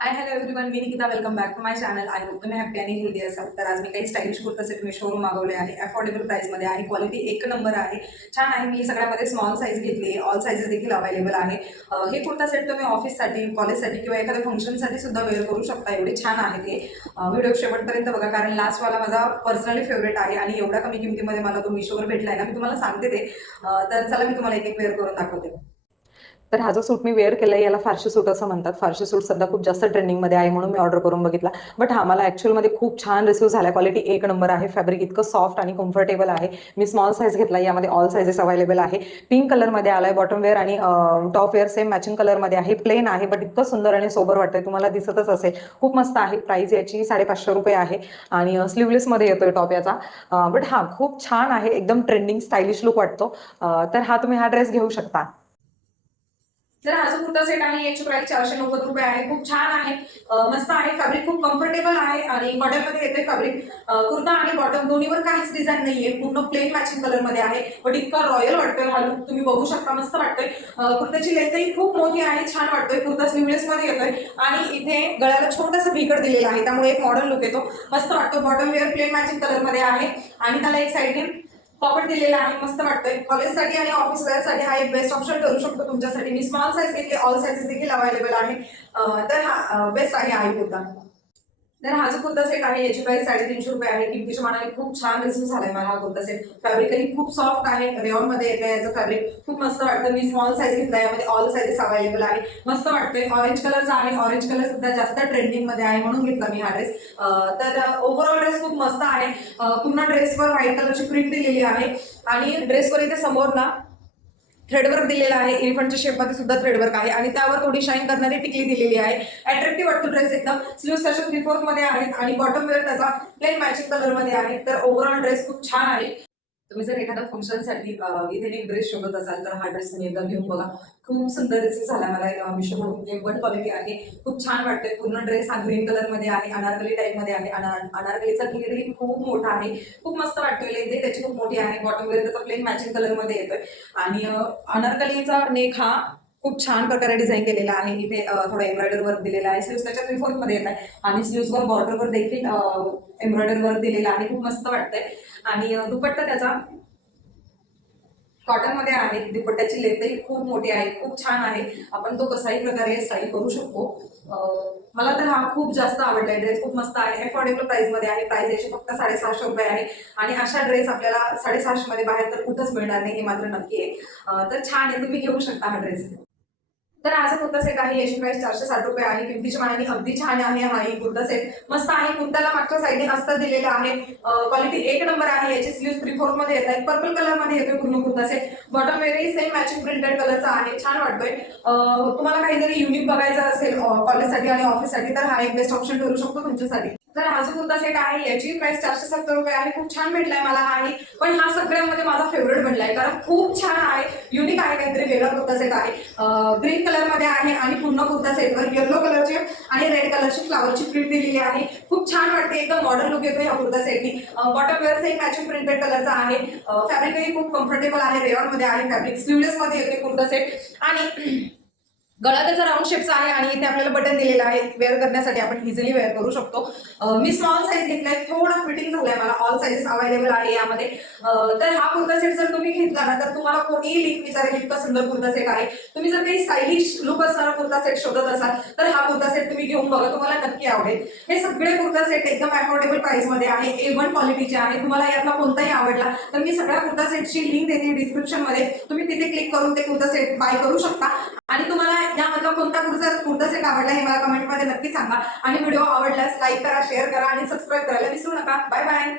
हाय hello everyone, मी Nikita. Welcome back to my channel. I hope तुम्ही happy आणि healthy असाल. तर आज मी काही स्टाईलिश कुर्ता सेट मी शोरूम मागवले आहे. अफोर्डेबल प्राईसमध्ये आहे. क्वालिटी एक नंबर आहे, छान आहे. मी सगळ्यामध्ये स्मॉल साईज घेतली आहे. ऑल साईजेस देखील अवेलेबल आहे. हे कुर्ता सेट तुम्ही ऑफिससाठी, कॉलेजसाठी किंवा एखाद्या फंक्शनसाठी सुद्धा वेअर करू शकता. एवढे छान आहेत हे. व्हिडिओ शेवटपर्यंत बघा, कारण लास्टवाला माझा पर्सनली फेवरेट आहे आणि एवढ्या कमी किमतीमध्ये मला तो मिशोवर भेटला आहे ना, मी तुम्हाला सांगते ते. तर चला मी तुम्हाला एक एक वेअर करून दाखवते. तर हा जो सूट मी वेअर केला याला फारशी सूट असं म्हणतात. फारशी सूट सध्या खूप जास्त ट्रेंडिंगमध्ये आहे म्हणून मी ऑर्डर करून बघितला. बट हा मला ॲक्च्युअलमध्ये खूप छान रिसीव झाला. क्वालिटी एक नंबर आहे. फॅब्रिक इतकं सॉफ्ट आणि कम्फर्टेबल आहे. मी स्मॉल साईज घेतला. यामध्ये ऑल साईजेस अवेलेबल आहे. पिंक कलरमध्ये आलाय. बॉटम वेअर आणि टॉप वेअर सेम मॅचिंग कलरमध्ये आहे. प्लेन आहे बट इतकं सुंदर आणि सोबर वाटतंय, तुम्हाला दिसतच असेल. खूप मस्त आहे. प्राइस याची ₹550 आहे आणि स्लीवलेसमध्ये येतोय टॉप याचा. बट हा खूप छान आहे. एकदम ट्रेंडिंग स्टायलिश लुक वाटतो. तर तुम्ही हा ड्रेस घेऊ शकता. तर हा जो कुर्ता सेट आहे याची प्राइस ₹490 आहे. खूप छान आहे, मस्त आहे. फॅब्रिक खूप कम्फर्टेबल आहे आणि मॉडेलमध्ये येते फॅब्रिक. कुर्ता आणि बॉटम दोन्हीवर काहीच डिझाईन नाहीये. पूर्ण प्लेन मॅचिंग कलरमध्ये आहे. बट इतका रॉयल वाटतोय हा लुक, तुम्ही बघू शकता. मस्त वाटतोय. कुर्त्याची लेंथही खूप मोठी आहे, छान वाटतोय. कुर्ता स्लीवलेसमध्ये येतोय आणि इथे गळ्याला छोटंसं भिकट दिलेलं आहे, त्यामुळे एक मॉडर्न लुक येतो. मस्त वाटतो. बॉटम वेअर प्लेन मॅचिंग कलरमध्ये आहे आणि त्याला एक साईडने पॉकेट दिलेला आहे. मस्त वाटतंय. कॉलेजसाठी आणि ऑफिस वेअरसाठी हा एक बेस्ट ऑप्शन ठरू शकतो तुमच्यासाठी. मी स्मॉल साईज घेतली, ऑल साईजेस देखील अवेलेबल आहे. तर हा बेस्ट आहे आई कुर्ता. तर हा जो कुर्ता सेट आहे याची प्राइस ₹350 आहे. किमतीच्या मानाने खूप छान रिसीव झालाय मला हा कुर्ता सेट. फॅब्रिकही खूप सॉफ्ट आहे. रेयॉनमध्ये येतं याचं फॅब्रिक. खूप मस्त वाटतं. मी स्मॉल साईज घेतला, यामध्ये ऑल साईजेस अवेलेबल आहे. मस्त वाटतंय. ऑरेंज कलरचा आहे. ऑरेंज कलर सध्या जास्त ट्रेंडिंगमध्ये आहे म्हणून घेतला मी हा ड्रेस. तर ओव्हरऑल ड्रेस खूप मस्त आहे. पुन्हा ड्रेसवर व्हाईट कलरची प्रिंट दिलेली आहे आणि ड्रेसवर इथे समोर ना थ्रेडवर्क दिलेला आहे. एलिफंटच्या शेपमध्ये सुद्धा थ्रेडवर्क आहे आणि त्यावर थोडी शाईन करणारी टिकली दिलेली आहे. अट्रॅक्टिव्ह वाटतो ड्रेस एकदम. स्लीव्स त्याच्या 3/4 मध्ये आहेत आणि बॉटम वेअर त्याचा प्लेन मॅचिंग कलरमध्ये आहे. तर ओव्हरऑल ड्रेस खूप छान आहे. तुम्ही जर एखाद्या फंक्शनसाठी इथे एक ड्रेस शोधत असाल तर हा ड्रेस तुम्ही एकदा घेऊन बघा. खूप सुंदर रिसीव झाला मला मिशोकडून. एकदम क्वालिटी आहे. खूप छान वाटते. पूर्ण ड्रेस हा ग्रीन कलरमध्ये आहे. अनारकली टाईपमध्ये आहे. अनारकलीचा घेरही खूप मोठा आहे. खूप मस्त वाटतोय. लेंथ त्याची खूप मोठी आहे. बॉटम वेअर त्याचा प्लेन मॅचिंग कलरमध्ये येतोय आणि अनारकलीचा नेक हा खूप छान प्रकारे डिझाईन केलेला आहे. इथे थोडा एम्ब्रॉयडरी वर्क दिलेला आहे. स्लीव्स त्याच्या 3/4 मध्ये येत आहे आणि स्लीव्सवर बॉर्डरवर देखील एम्ब्रॉयडरी वर्क दिलेला आहे. खूप मस्त वाटतंय आणि दुपट्टा त्याचा कॉटनमध्ये आहे. दुपट्ट्याची लेंथही खूप मोठी आहे. खूप छान आहे. आपण तो कसाही प्रकारे स्टाईल करू शकतो. मला तर हा खूप जास्त आवडला. ड्रेस खूप मस्त आहे. अफोर्डेबल प्राइसमध्ये आहे. प्राइस याची फक्त ₹650 आहे आणि अशा ड्रेस आपल्याला 650 मध्ये बाहेर तर कुठंच मिळणार नाही, हे मात्र नक्की आहे. तर छान आहे. तुम्ही घेऊ शकता हा ड्रेस. तर हा जो कुर्ता सेट आहे याची प्राइस ₹460 आहे. किमतीच्या मानाने अगदी छान आहे. हा एक कुर्ता सेट मस्त आहे. कुर्त्याला मागच्या साईडने अस्तर दिलेलं आहे. क्वालिटी एक नंबर आहे. याची स्लीव्स 3/4 मध्ये येत आहेत. पर्पल कलरमध्ये येतोय पूर्ण कुर्ता सेट. बॉटम वेअरही सेम मॅचिंग प्रिंटेड कलरचा आहे. छान वाटतोय. तुम्हाला काहीतरी युनिक बघायचं असेल कॉलेजसाठी आणि ऑफिससाठी तर हा एक बेस्ट ऑप्शन ठरू शकतो तुमच्यासाठी. तर हा जो कुर्ता सेट आहे याची प्राइस ₹470 आहे. खूप छान भेटलाय मला आणि पण हा सगळ्यामध्ये माझा फेवरेट बनलाय, कारण खूप छान आहे. युनिक आहे. काहीतरी वेगळा कुर्ता सेट आहे. ग्रीन कलरमध्ये आहे आणि पूर्ण कुर्ता सेटवर येलो कलरचे आणि रेड कलरची फ्लावरची प्रिंट दिलेली आहे. खूप छान वाटते. एकदम मॉडर्न लुक येतो या कुर्ता सेटनी. Bottom wear same matching printed कलरचा आहे. फॅब्रिकही खूप कम्फर्टेबल आहे. रेयॉनमध्ये आहे फॅब्रिक. स्लीवलेसमध्ये येते कुर्ता सेट आणि गळा त्याचा राऊंड शेपचा आहे आणि इथे आपल्याला बटन दिलेलं आहे. वेअर करण्यासाठी आपण इझिली वेअर करू शकतो. मी स्मॉल साईज घेतलाय. थोडा फिटिंग झालाय मला. ऑल साईजेस अवेलेबल आहे यामध्ये. तर हा कुर्ता सेट जर तुम्ही घेतला ना तर तुम्हाला कोणीही लिंक विचारेल इतका सुंदर कुर्ता सेट आहे. तुम्ही जर काही स्टायलिश लुक असणारा कुर्ता सेट शोधत असाल तर हा कुर्ता सेट तुम्ही घेऊन बघा. तुम्हाला नक्की आवडेल. हे सगळे कुर्ता सेट एकदम अफोर्डेबल प्राइसमध्ये आहे. A1 क्वालिटीचे आहे. तुम्हाला यातला कोणताही आवडला तर मी सगळ्या कुर्ता सेटची लिंक देते डिस्क्रिप्शनमध्ये. तुम्ही तिथे क्लिक करून ते कुर्ता सेट बाय करू शकता आणि तुम्हाला यामधला कोणता कुर्ता सेट आवडला हे मला कमेंटमध्ये नक्की सांगा आणि व्हिडिओ आवडल्यास लाईक करा, शेअर करा आणि सबस्क्राईब करायला विसरू नका. Bye bye.